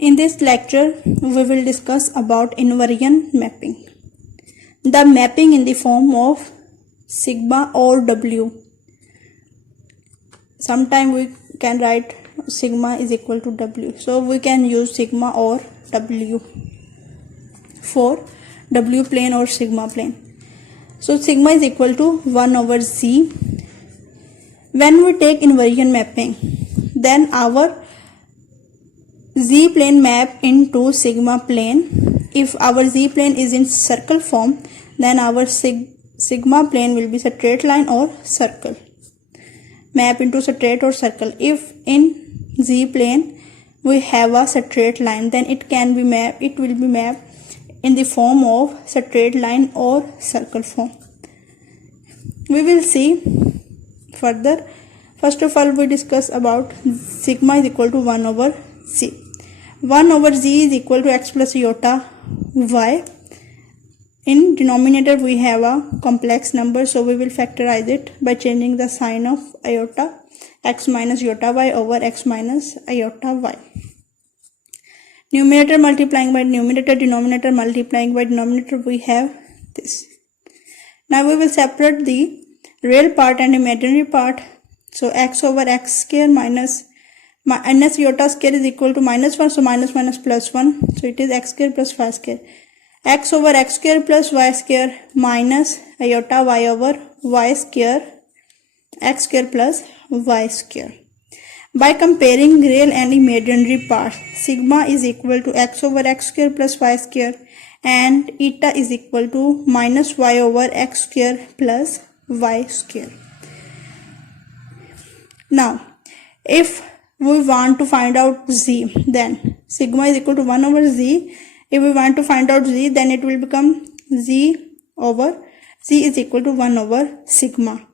In this lecture, we will discuss about invariant mapping. The mapping in the form of sigma or W. Sometimes we can write sigma is equal to W. So we can use sigma or W for W plane or sigma plane. So sigma is equal to 1 over Z. When we take invariant mapping, then our Z plane map into sigma plane. If our Z plane is in circle form, then our sigma plane will be straight line or circle. Map into straight or circle. If in Z plane we have a straight line, then it will be mapped in the form of straight line or circle form. We will see further. First of all, we discuss about sigma is equal to 1 over Z. 1 over Z is equal to x plus iota y. In denominator we have a complex number, so we will factorize it by changing the sign of iota, x minus iota y over x minus iota y. Numerator multiplying by numerator, denominator multiplying by denominator, we have this. Now we will separate the real part and imaginary part. So x over x square minus iota square is equal to minus 1, so minus minus plus 1, so it is x square plus y square. X over x square plus y square minus iota y over y square, x square plus y square. By comparing real and imaginary parts, sigma is equal to x over x square plus y square and eta is equal to minus y over x square plus y square. Now, if we want to find out Z, then sigma is equal to 1 over Z. If we want to find out Z, then it will become Z is equal to 1 over sigma.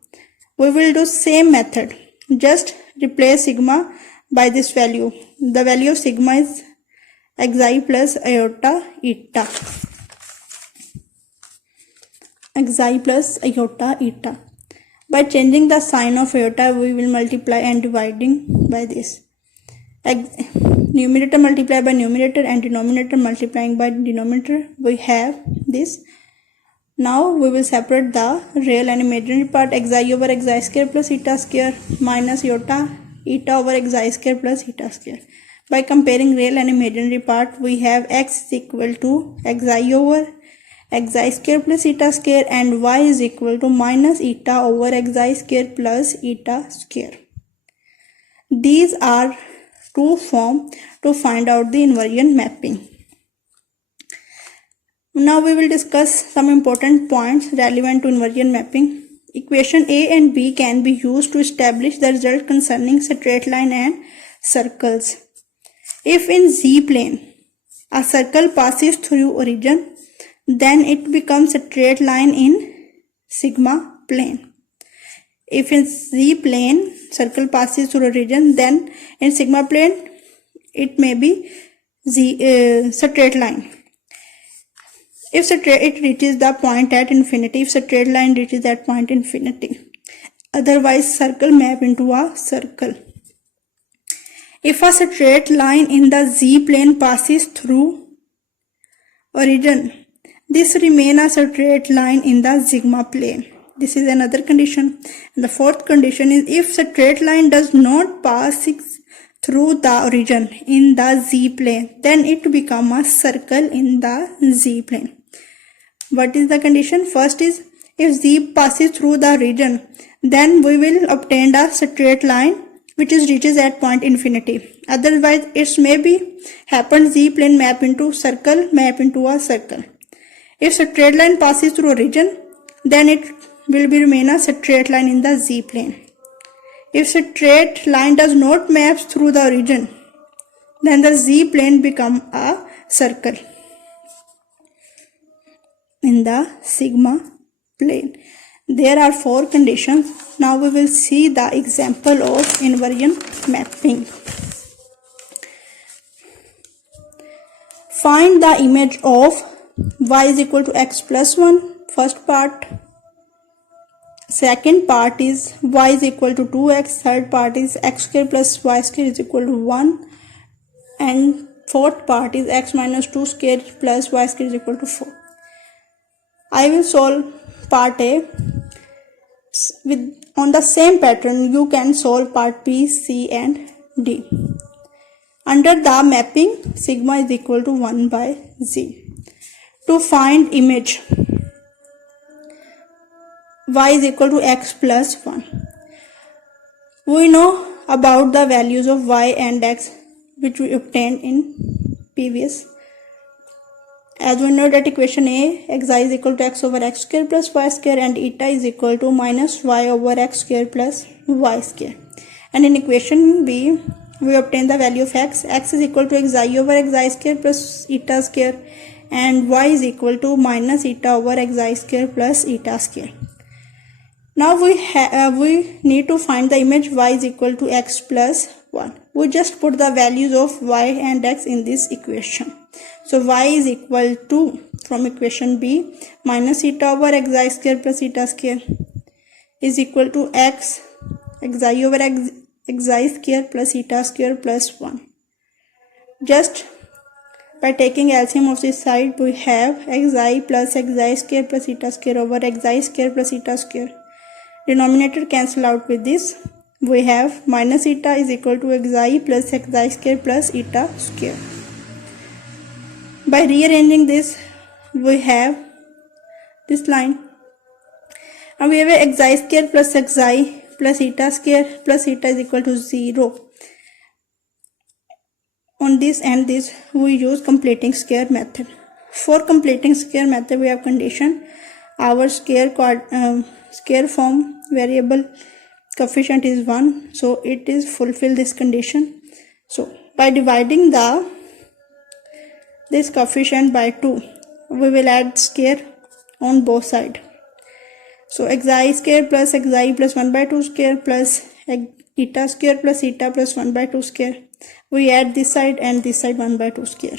We will do same method. Just replace sigma by this value. The value of sigma is xi plus iota eta. Xi plus iota eta. By changing the sign of iota, we will multiply and dividing by this. Numerator multiply by numerator and denominator multiplying by denominator, we have this. Now we will separate the real and imaginary part. Xi over xi square plus eta square minus iota over xi square plus eta square. By comparing real and imaginary part, we have x is equal to xi over xi square plus eta square and y is equal to minus eta over xi square plus eta square. These are two forms to find out the invariant mapping. Now we will discuss some important points relevant to invariant mapping. Equation A and B can be used to establish the result concerning straight line and circles. If in Z plane a circle passes through origin, then it becomes a straight line in sigma plane. If in Z plane circle passes through origin, then in sigma plane it may be straight line. If it reaches the point at infinity, if straight line reaches that point infinity. Otherwise circle map into a circle. If a straight line in the Z plane passes through origin, this remains a straight line in the sigma plane. This is another condition. And the fourth condition is if straight line does not pass through the origin in the Z plane, then it becomes a circle in the Z plane. What is the condition? First is if Z passes through the origin, then we will obtain a straight line which reaches at point infinity. Otherwise it may be happen Z plane map into circle, map into a circle. If straight line passes through origin, then it will be remain a straight line in the Z plane. If straight line does not map through the origin, then the Z plane become a circle in the sigma plane. There are 4 conditions. Now we will see the example of invariant mapping. Find the image of y is equal to x plus 1, first part. Second part is y is equal to 2x. Third part is x square plus y square is equal to 1. And fourth part is x minus 2 square plus y square is equal to 4. I will solve part A. With on the same pattern, you can solve part B, C and D. Under the mapping, sigma is equal to 1 by z. To find image, y is equal to x plus 1. We know about the values of y and x which we obtained in previous. As we know that equation A, xi is equal to x over x square plus y square and eta is equal to minus y over x square plus y square. And in equation B, we obtain the value of x. X is equal to xi over xi square plus eta square and y is equal to minus eta over xi square plus eta square. Now we need to find the image y is equal to x plus 1. We just put the values of y and x in this equation. So y is equal to, from equation B, minus eta over xi square plus eta square is equal to x xi over xi square plus eta square plus 1. Just by taking LCM of this side, we have xi plus xi square plus eta square over xi square plus eta square. Denominator cancel out with this. We have minus eta is equal to xi plus xi square plus eta square. By rearranging this, we have this line. And we have a xi square plus xi plus eta square plus eta is equal to 0. On this and this, we use completing square method. For completing square method, we have condition. Our square form variable coefficient is 1, so it is fulfill this condition. So by dividing this coefficient by 2, we will add square on both sides. So xi square plus xi plus 1 by 2 square plus eta square plus eta plus 1 by 2 square. We add this side and this side 1 by 2 square.